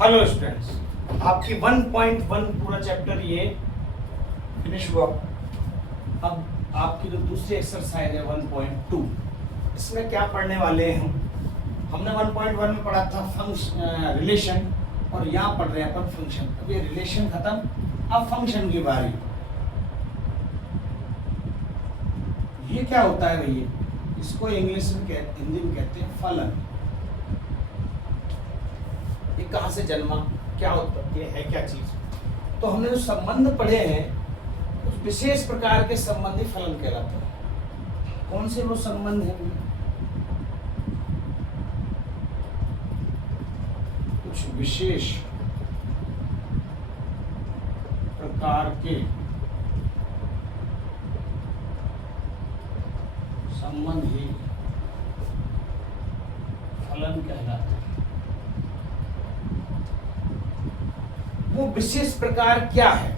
Hello students, आपकी 1.1 पूरा chapter ये फिनिश हुआ। अब आपकी जो दूसरी एक्सरसाइज है 1.2, इसमें क्या पढ़ने वाले हैं हमने 1.1 में पढ़ा था फंक्शन रिलेशन, और यहाँ पढ़ रहे हैं अपन फंक्शन। अब ये रिलेशन खत्म, अब फंक्शन की बारी। ये क्या होता है भैया? इसको इंग्लिश में हिंदी में कहते हैं फलन। ये कहाँ से जन्मा, क्या उत्पत्ति है क्या चीज? तो हमने जो संबंध पढ़े हैं कुछ विशेष प्रकार के संबंध ही फलन कहलाते हैं। कौन से वो संबंध है? कुछ विशेष प्रकार के संबंध ही फलन कहलाते हैं। वो विशेष प्रकार क्या है?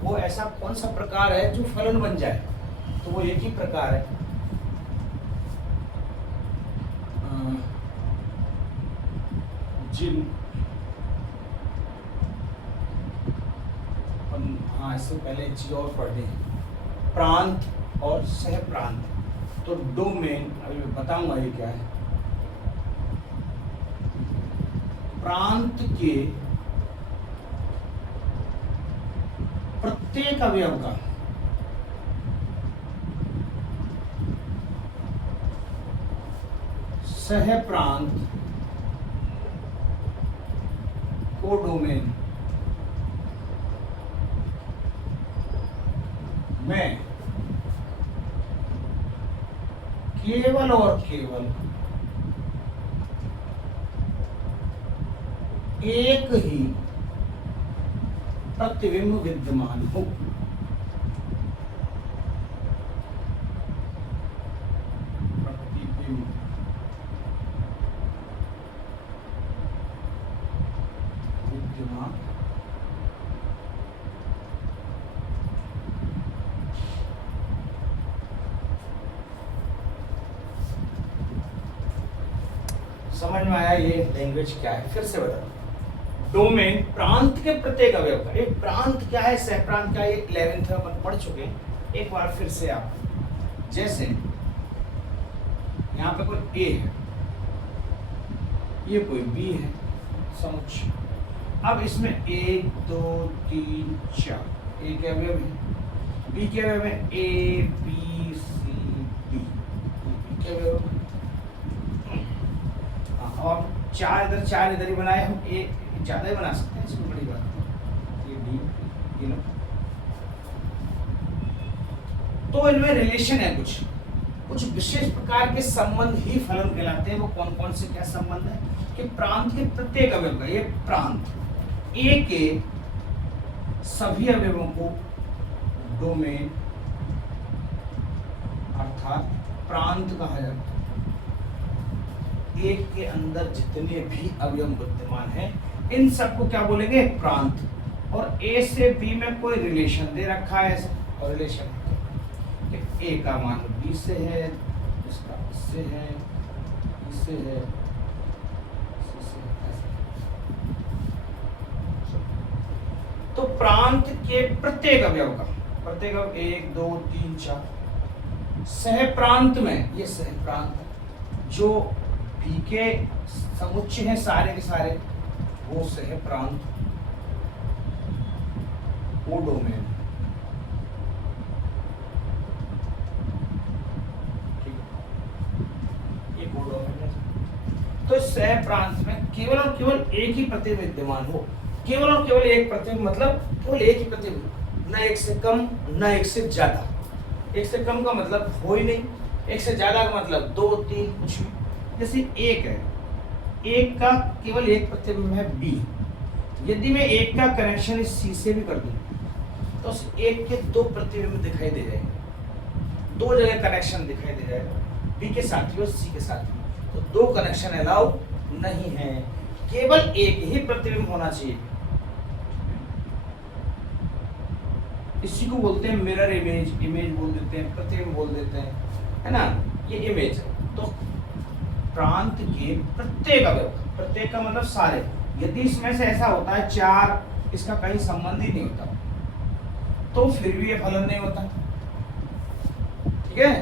वो ऐसा कौन सा प्रकार है जो फलन बन जाए? तो वो एक ही प्रकार है, जिन हाँ, इससे पहले एक चीज और पढ़ लें, प्रांत और सह प्रांत। तो डोमेन अभी मैं बताऊंगा ये क्या है। प्रांत के प्रत्येक अवयव का सह प्रांत को डोमेन में केवल और केवल एक ही प्रतिबिंब विद्यमान हो। प्रतिबिंब विद्यमान समझ में आया ये लैंग्वेज क्या है? फिर से बता। डोमेन प्रांत के प्रत्येक अवयव का। एक प्रांत क्या है, सह प्रांत क्या है, 11th में अपन पढ़ चुके हैं। एक बार फिर से आप, जैसे यहाँ पे कोई ए है, ये कोई बी है, समुच्चय। अब इसमें 1 2 3 4 ए के अवयव है, बी के अवयव है ए बी सी डी के अवयव। और 4 इधर ही बनाए हम, ए ज्यादा ही बना सकते हैं, इसमें बड़ी बात है। ये डी, ये लो। तो इनमें रिलेशन है, कुछ विशेष प्रकार के संबंध ही फलन कहलाते हैं। वो कौन कौन से क्या संबंध है? कि प्रांत के प्रत्येक अवयव का, ये प्रांत ए के सभी अवयवों को डोमेन अर्थात प्रांत कहा जाता है। एक के अंदर जितने भी अवयव विद्यमान हैं, इन सबको क्या बोलेंगे? प्रांत। और ए से बी में कोई रिलेशन दे रखा है ऐसा, और रिलेशन ए का मान बी से है, इसका इससे है, इससे है, इससे है। तो प्रांत के प्रत्येक अवयव का, प्रत्येक अवयव 1 2 3 4। सह प्रांत में, ये सह प्रांत जो बी के समुच्चय हैं सारे के सारे, वो सह प्रांत वो डोमेन। ठीक है, ये वो डोमेन है। तो सह प्रांत में केवल और केवल एक ही प्रतिबिंब विद्यमान हो। केवल और केवल एक प्रतिबिंब मतलब केवल एक ही प्रतिबिंब, न एक से कम न एक से ज्यादा। एक से कम का मतलब हो ही नहीं, एक से ज्यादा का मतलब 2 3 कुछ भी। जैसे एक है, एक का केवल एक प्रतिबिंब है बी। यदि मैं एक का कनेक्शन इस सी से भी कर दूं तो उस एक के 2 प्रतिबिंब दिखाई दे जाएंगे, 2 जगह कनेक्शन दिखाई दे जाएगा, बी के साथ भी और सी के साथ भी। तो 2 कनेक्शन अलाउ नहीं है, केवल एक ही प्रतिबिंब होना चाहिए। इसी को बोलते हैं मिरर इमेज, इमेज बोल देते हैं, प्रतिबिंब बोल देते हैं, है ना, ये इमेज है। तो प्रांत के प्रत्येक अवयव, प्रत्येक का मतलब सारे, यदि इसमें से ऐसा होता है 4 इसका कहीं संबंध ही नहीं होता तो फिर भी ये फलन नहीं होता। ठीक है,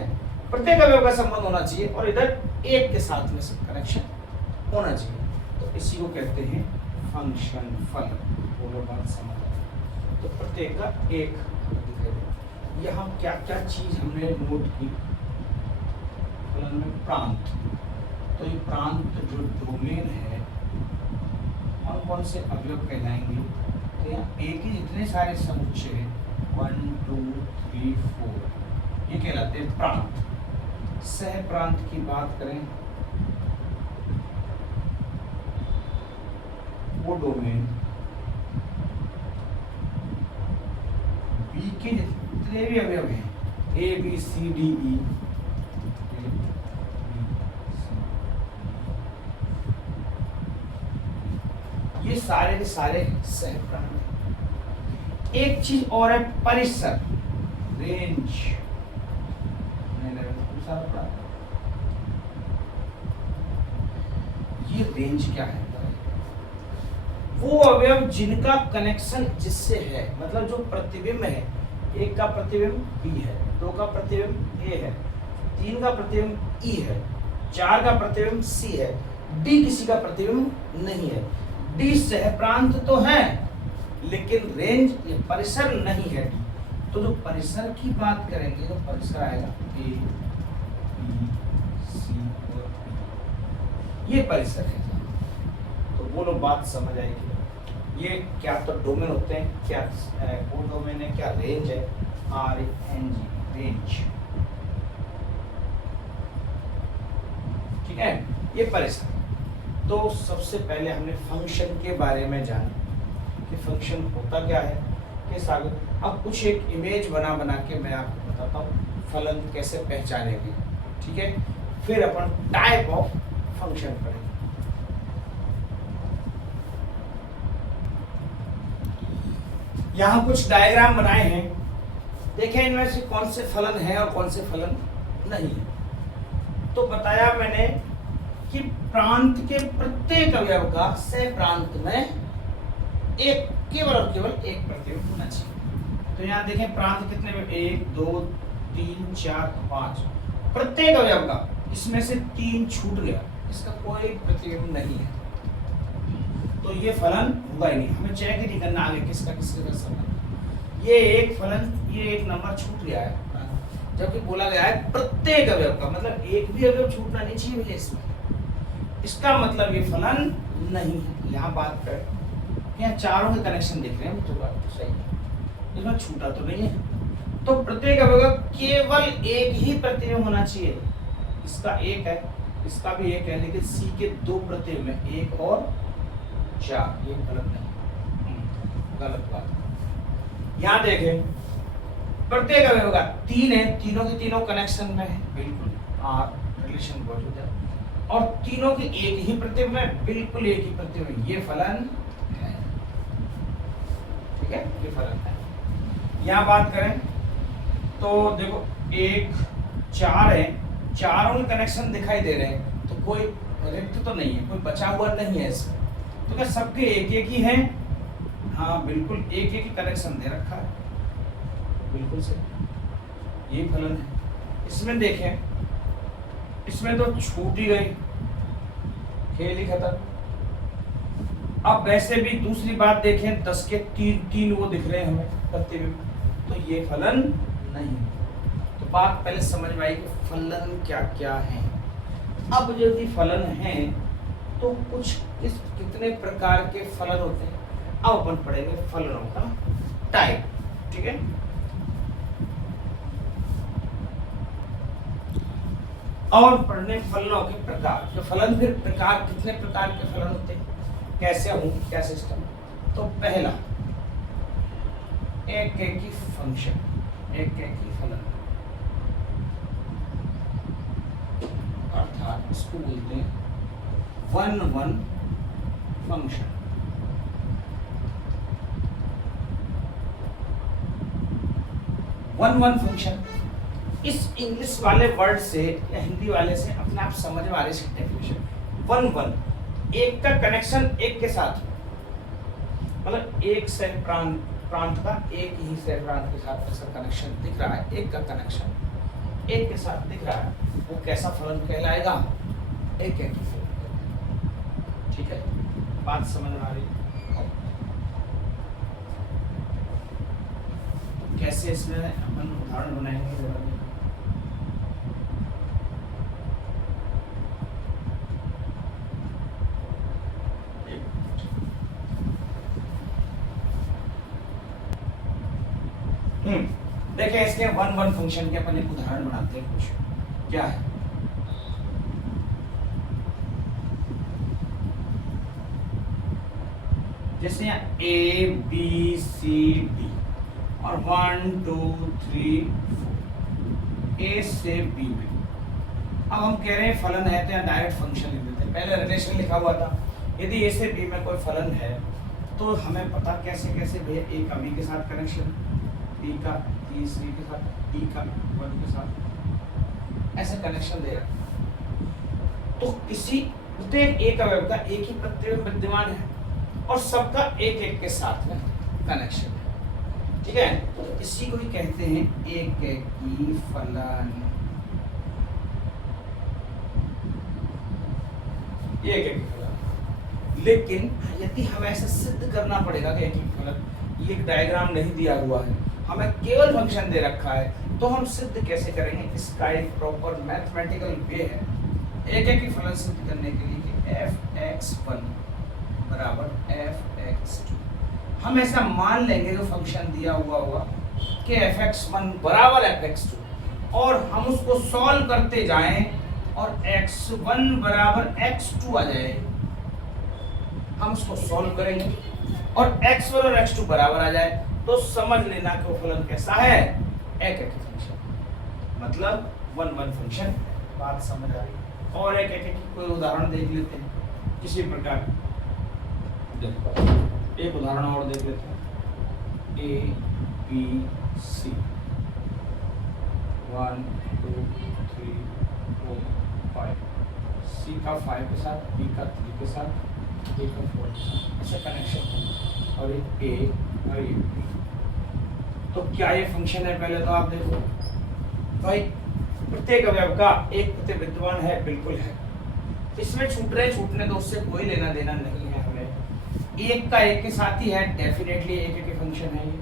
प्रत्येक अवयव का संबंध होना चाहिए और इधर एक के साथ में कनेक्शन होना चाहिए, तो इसी को कहते हैं फंक्शन फलन। बोलो बात समझ आए। तो प्रत्येक का एक यहाँ क्या क्या चीज हमने नोट की फलन में, प्रांत। तो ये प्रांत जो डोमेन है और कौन से अवयव कहलाएंगे, तो यहाँ एक ही जितने सारे समुच्चय हैं 1 2 3 4 ये कहलाते हैं प्रांत। सह प्रांत की बात करें, वो डोमेन बी के जितने भी अवयव हैं A B C D E, ये सारे के सारे सह प्रांत हैं। एक चीज और है परिसर, रेंज। ये रेंज क्या है, वो अवयव जिनका कनेक्शन जिससे है, मतलब जो प्रतिबिंब है, एक का प्रतिबिंब बी है, 2 का प्रतिबिंब ए है, 3 का प्रतिबिंब ई है, 4 का प्रतिबिंब सी है, डी किसी का प्रतिबिंब नहीं है। डी सह प्रांत तो है लेकिन रेंज या परिसर नहीं है डी। तो जो परिसर की बात करेंगे तो परिसर आएगा ए बी सी और डी, ये परिसर है। तो बोलो बात समझ आएगी। ये क्या तो डोमेन होते हैं, क्या वो डोमेन है, क्या रेंज है, RNG रेंज। ठीक है, ये परिसर। तो सबसे पहले हमने फंक्शन के बारे में जाना कि फंक्शन होता क्या है, किस आगे। अब कुछ एक इमेज बना के मैं आपको बताता हूँ फलन कैसे पहचानेंगे। ठीक है, फिर अपन टाइप ऑफ फंक्शन पढ़ेंगे। यहाँ कुछ डायग्राम बनाए हैं, देखें इनमें से कौन से फलन है और कौन से फलन नहीं है। तो बताया मैंने कि प्रांत के प्रत्येक अवयव का सह प्रांत में एक केवल और केवल एक प्रतिबिंब होना चाहिए। तो यहाँ देखें प्रांत कितने में, 1 2 3 4 5, प्रत्येक अवयव का इसमें से 3 छूट गया, इसका कोई प्रतिबिंब नहीं है, तो ये फलन होगा ही नहीं। हमें चेक ही नहीं करना आगे किसका किसके का संबंध। ये एक फलन, ये एक नंबर छूट गया है, जबकि बोला गया है प्रत्येक अवयव का, मतलब एक भी अवयव छूटना नहीं चाहिए भैया इसमें, इसका मतलब ये फलन नहीं है। यहाँ बात कर, यहाँ चारों के कनेक्शन देख रहे हैं, तो बात तो सही है, इसमें छूटा तो नहीं है। तो प्रत्येक अवयव केवल एक ही प्रतिबिंब होना चाहिए, इसका एक है, इसका भी एक है, लेकिन सी के 2 प्रतिबिंब है, 1 और 4, ये गलत नहीं, गलत बात। यहाँ देखें प्रत्येक अवयव का 3 है, तीनों के तीनों कनेक्शन में है, बिल्कुल रिलेशन मौजूद है, और तीनों के एक ही प्रतिबिंब है, बिल्कुल एक ही प्रतिबिंब, ये फलन है। ठीक है, ये फलन है। यहाँ बात करें तो देखो 1 4 है, चारों के कनेक्शन दिखाई दे रहे हैं, तो कोई रिक्त तो नहीं है, कोई बचा हुआ नहीं है इसमें, तो क्या सबके एक एक ही हैं? हाँ बिल्कुल एक एक ही कनेक्शन दे रखा है, बिल्कुल सही, ये फलन है। इसमें देखें, इसमें तो छूट ही गई, खेल ही खत्म। अब वैसे भी दूसरी बात देखें, 10 के 3 वो दिख रहे हैं हमें प्रतिबिंब, तो ये फलन नहीं। तो बात पहले समझ में आई कि फलन क्या क्या है। अब यदि फलन है तो कुछ कितने प्रकार के फलन होते हैं, अब अपन पढ़ेंगे फलनों का टाइप। ठीक है, और पढ़ने फलनों के प्रकार। तो फलन फिर प्रकार, कितने प्रकार के फलन होते हैं, कैसे हूं, क्या सिस्टम। तो पहला एक ही फंक्शन, एक ही फलन, अर्थात इसको बोलते हैं 1 फंक्शन। वन फंक्शन इस इंग्लिश वाले वर्ड से या हिंदी वाले से अपने आप समझ में आ रही है डेफिनेशन। 1 एक का कनेक्शन एक के साथ, मतलब एक से प्रांत का एक ही से प्रांत के साथ ऐसा कनेक्शन दिख रहा है, एक का कनेक्शन एक के साथ दिख रहा है, वो कैसा फलन कहलाएगा? एक एकी फलन। ठीक है, बात समझ में आ रही? तो कैसे इसमें अपन उदाहरण बनाएंगे जरा देखो। देखें इसके वन वन फंक्शन के अपन एक उदाहरण बनाते हैं कुछ। क्या है? जैसे यहाँ ए बी सी डी और 1 2 3 4 ए से बी में। अब हम कह रहे हैं फलन है तो यहाँ डायरेक्ट फंक्शन लिख देते हैं। पहले रिलेशन लिखा हुआ था, यदि ए से बी में कोई फलन है तो हमें पता कैसे कैसे भैया ए का बी के साथ कनेक्शन, बी का तीसरी के साथ, डी का 1 के साथ, ऐसे कनेक्शन दे रहा। तो किसी प्रत्येक एक अवयव का एक ही प्रत्यय विद्यमान है और सबका एक एक के साथ में कनेक्शन है। ठीक है, तो इसी को ही कहते हैं एक एकी फलन। एक एकी फलन। लेकिन यदि हमें ऐसा सिद्ध करना पड़ेगा कि एक एकी फलन, ये एक डायग्राम नहीं दिया हुआ है, हमें केवल फंक्शन दे रखा है, तो हम सिद्ध कैसे करेंगे? इसका एक प्रॉपर मैथमेटिकल वे है एक एकी फलन सिद्ध करने के लिए कि f(x1) बराबर f(x2). हम ऐसा मान लेंगे जो फंक्शन दिया हुआ होगा कि f(x1) बराबर f(x2) और हम उसको सॉल्व करते जाएं और x1 बराबर x2 आ जाए। हम उसको सॉल्व करेंगे और x1 और x2 बराबर आ जाए तो समझ लेना कि वो फलन कैसा है? एक एकी फंक्शन, मतलब वन वन फंक्शन। बात समझ आ रही? और एक एक की कोई उदाहरण देख लेते हैं किसी प्रकार। देखो एक उदाहरण और देख लेते हैं। ए बी सी 1 2 3 4 5, सी का 5 के साथ, बी का 3 के साथ, ए का 4 के साथ, ऐसे कनेक्शन है और एक ए और एक बी। तो क्या ये फंक्शन है? पहले तो आप देखो भाई, प्रत्येक अवयव का एक प्रत्यय विद्यमान है, बिल्कुल है। इसमें छूटने दो, उससे कोई लेना देना नहीं है हमें। एक का एक के साथ ही है, डेफिनेटली एक एक फंक्शन है ये,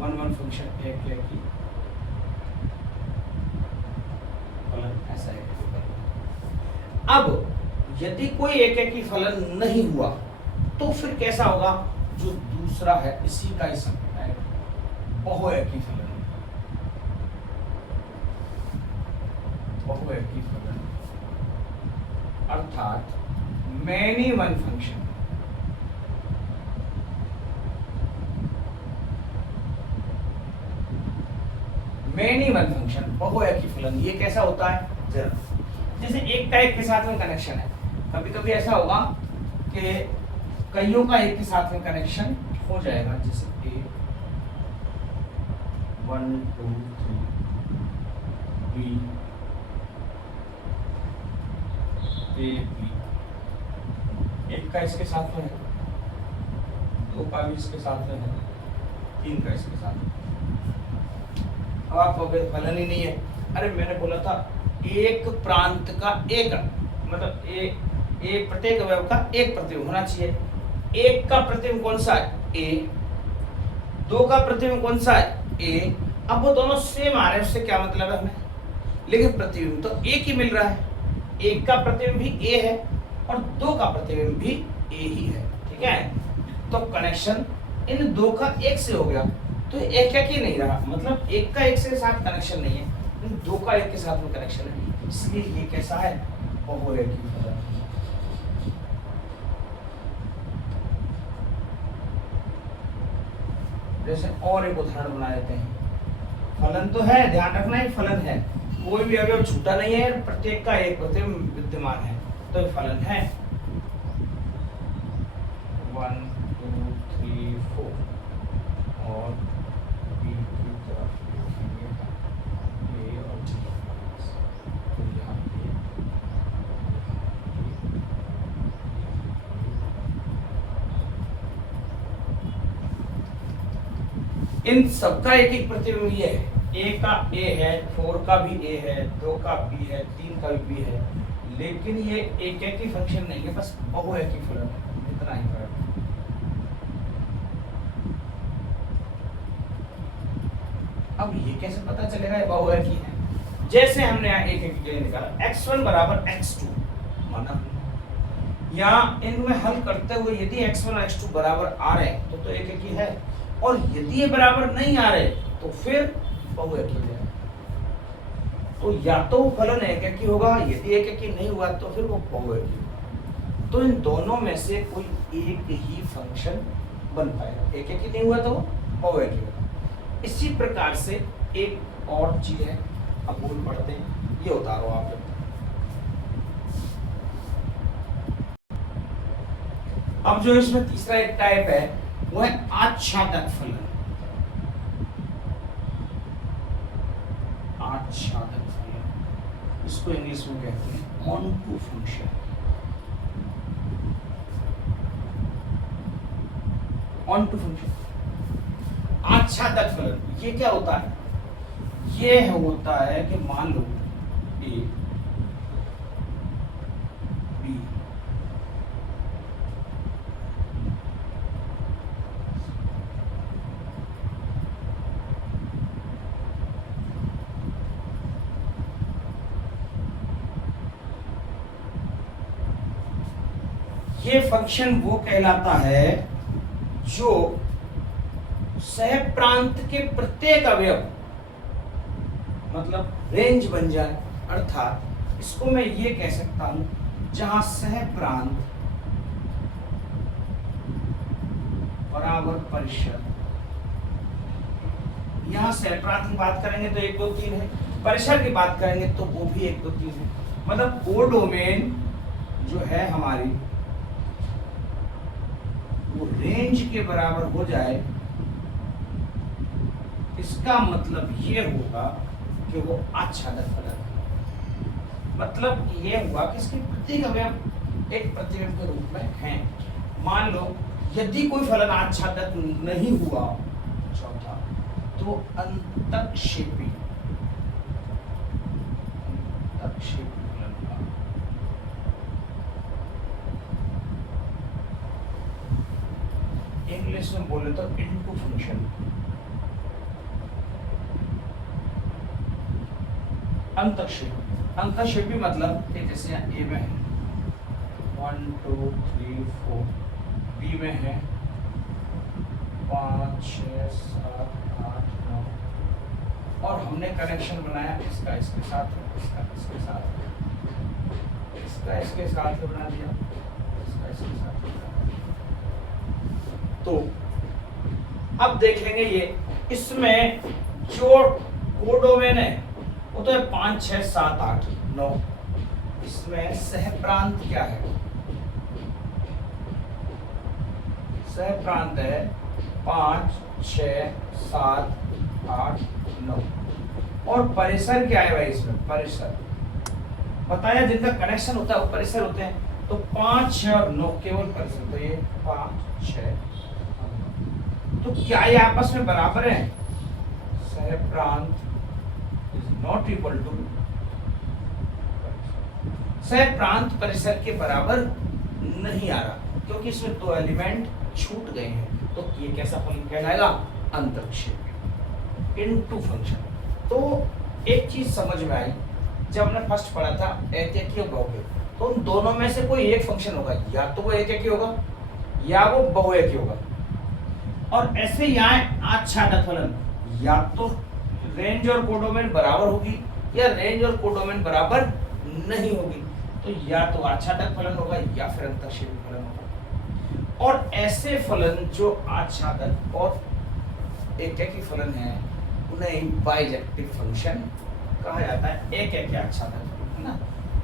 वन वन फंक्शन एक की फलन ऐसा है। अब यदि कोई एक एक ही फलन नहीं हुआ तो फिर कैसा होगा? जो दूसरा है इसी का ही है बहुएकी फलन। बहुएकी फलन अर्थात many one function. Many one function बहुएकी फलन, ये कैसा होता है? जरा जैसे एक का एक के साथ में कनेक्शन है, कभी कभी ऐसा होगा कि कईयों का एक के साथ में कनेक्शन हो जाएगा, जैसे ए 1 2 3 बी ए बी, एक का इसके साथ में है, दो का भी इसके साथ में है, तीन का इसके साथ में। अब आप कहोगे फलन ही नहीं है। अरे मैंने बोला था एक प्रांत का एक, मतलब एक प्रत्येक अवयव का एक प्रतिबिंब होना चाहिए। एक का प्रतिबिंब कौन सा है? ए। दो का प्रतिबिंब कौन सा है? ए। अब वो दोनों सेम आ रहे हैं, उससे क्या मतलब है हमें? लेकिन प्रतिबिंब तो एक ही मिल रहा है। एक का प्रतिबिंब भी ए है और दो का प्रतिबिंब भी ए ही है। ठीक है, तो कनेक्शन इन दो का एक से हो गया, तो एक एक ही नहीं रहा, मतलब एक का एक से साथ कनेक्शन नहीं है, इन दो का एक के साथ में कनेक्शन है, इसलिए ये कैसा है? बहुएकी फलन। जैसे और एक उदाहरण बना देते हैं। फलन तो है, ध्यान रखना है फलन है, कोई भी अवयव छूटा नहीं है, प्रत्येक का एक प्रतिबिंब विद्यमान है, तो फलन है 1 2 3 4 और बी की तरफ देखेंगे ए और बी, तो यहाँ इन सबका एक एक प्रतिबिंब ये है, ए का ए है, 4 का भी ए है, 2 का बी है, 3 का भी बी है, लेकिन ये एक एक ही फंक्शन नहीं है, बस बहुएकी फलन है, इतना ही फर्क है। अब ये कैसे पता चलेगा ये बहुएकी है? जैसे हमने यहाँ एक एक के लिए निकाला x1 बराबर x2 माना, यहाँ इनमें हल करते हुए यदि x1 x2 बराबर आ रहे हैं तो एक एक ही है, और यदि ये बराबर नहीं आ रहे तो फिर बहुएकी है। तो या तो फलन एक एक ही होगा, यदि एक एक ही नहीं हुआ तो फिर वो बहुएकी होगा। तो इन दोनों में से कोई एक ही फंक्शन बन पाएगा, एक एक ही नहीं हुआ तो बहुएकी होगा। इसी प्रकार से एक और चीज है, अब बोल पढ़ते हैं, ये उतारो आप। अब जो इसमें तीसरा एक टाइप है वो है आच्छादक फलन। आच्छादक फलन, इसको इंग्लिश में कहते हैं ऑनटू फंक्शन। ऑनटू फंक्शन, आच्छादक फलन ये क्या होता है? ये होता है कि मान लो ए बी ये फंक्शन वो कहलाता है जो सहप्रांत के प्रत्येक अवयव मतलब रेंज बन जाए, अर्थात इसको मैं ये कह सकता हूं जहां सहप्रांत बराबर परिसर, यहां सहप्रांत की बात करेंगे तो 1 2 3 है, परिसर की बात करेंगे तो वो भी 1 2 3 है, मतलब कोडोमेन जो है हमारी वो रेंज के बराबर हो जाए, इसका मतलब ये होगा कि वो आच्छादक फलन है। मतलब ये हुआ कि इसके प्रत्येक अवयव एक प्रतिबिंब के रूप में हैं। मान लो यदि कोई फलन आच्छादक नहीं हुआ, चौथा, तो अंतःक्षेपी फलन का इंग्लिश में बोले तो इनटू फंक्शन। अंतःक्षेपी मतलब जैसे यहाँ ए में है 1 2 3 4, बी में है 5 6 7 8 9, और हमने कनेक्शन बनाया इसका इसके साथ, इसका इसके साथ, इसका इसके साथ बना दिया, इसका इसके साथ। तो अब देखेंगे ये इसमें जो कोडोमेन है वो तो है 5 6 7 8 9, इसमें सहप्रांत क्या है? सहप्रांत है 5 6 7 8 9, और परिसर क्या है भाई? इसमें परिसर बताया जिनका कनेक्शन होता है वो परिसर होते हैं, तो 5 6 और 9 केवल परिसर, तो ये 5 6, तो क्या ये आपस में बराबर है? सहप्रांत इज नॉट इक्वल टू, सहप्रांत परिसर के बराबर नहीं आ रहा, क्योंकि इसमें 2 एलिमेंट छूट गए हैं। तो ये कैसा फलन कहलाएगा? अंतःक्षेपी इनटू फंक्शन। तो एक चीज समझ में आई, जब हमने फर्स्ट पढ़ा था एकैकी और बहुएकी, तो उन दोनों में से कोई एक फंक्शन होगा, या तो वो एकैकी होगा या वो बहुएकी होगा। और ऐसे यहाँ आच्छादक फलन, या तो रेंज और कोडोमेन बराबर होगी या रेंज और कोडोमेन बराबर नहीं होगी, तो या तो आच्छादक फलन होगा या फिर अंतःक्षेपी फलन होगा। और ऐसे फलन जो आच्छादक और एकैकी फलन है उन्हें बाइजेक्टिव फंक्शन कहा जाता है। एक एक आच्छादक फलन है ना,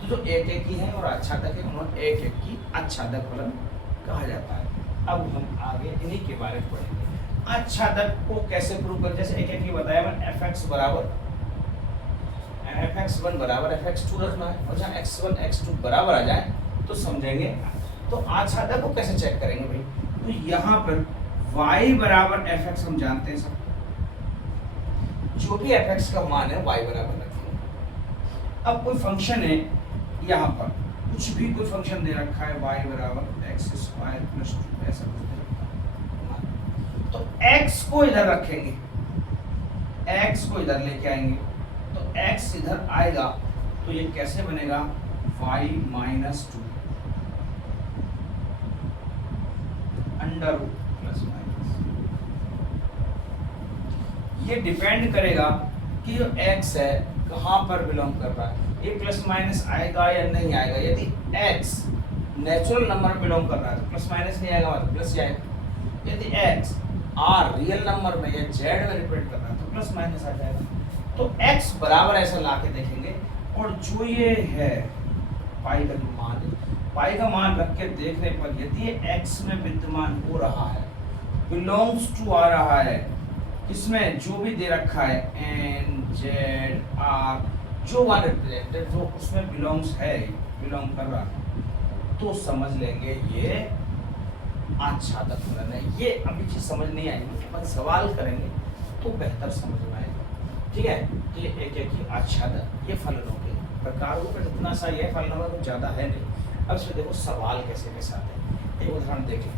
तो जो एक एक ही है और आच्छादक है उन्होंने एक एक की आच्छादक फलन कहा जाता है। अब हम आगे इन्हीं के बारे में पढ़ेंगे। आच्छादक को कैसे प्रूव करें? जैसे एक एक ही बताया मैंने, fx बराबर fx1 बराबर fx2 रखना है, और जहाँ x1 x2 बराबर आ जाए तो समझेंगे। तो आच्छादक को कैसे चेक करेंगे भाई? तो यहाँ पर y बराबर fx हम जानते हैं सब, जो भी fx का मान है y बराबर रखेंगे। अब कोई फंक्शन है यहाँ पर, कुछ भी कोई फंक्शन दे रखा है y बराबर x स्क्वायर प्लस 2 ऐसा कुछ दे रखा है, तो x को इधर रखेंगे, x को इधर लेके आएंगे, तो x इधर आएगा तो ये कैसे बनेगा y minus 2 under root plus minus. ये डिपेंड करेगा कि जो x है कहाँ पर बिलोंग कर रहा है, ये प्लस माइनस आएगा या नहीं आएगा। यदि x नेचुरल नंबर में बिलोंग कर रहा है तो प्लस माइनस नहीं आएगा, मतलब प्लस आएगा। यदि x r रियल नंबर में या z में रिप्रेजेंट कर रहा है तो प्लस माइनस आ जाएगा। तो x बराबर ऐसा लाके देखेंगे, और जो ये है पाई का जो मान है, पाई का मान रख के देखने पर यदि ये x में विद्यमान हो रहा है, बिलोंग्स टू आ रहा है, इसमें जो भी दे रखा है n z r जो वन रिप्रेजेंटेड जो उसमें बिलोंग्स है, बिलोंग कर रहा है, तो समझ लेंगे ये आच्छादक फलन है। ये अभी चीज समझ नहीं आएगी, अपन सवाल करेंगे तो बेहतर समझ में आएगा। ठीक है, ये एक एक ही आच्छादक ये फलनों के प्रकारों का जितना सा ये फलन होगा कुछ ज्यादा है नहीं। अब इसमें देखो सवाल कैसे कैसे आते हैं, एक उदाहरण देखें।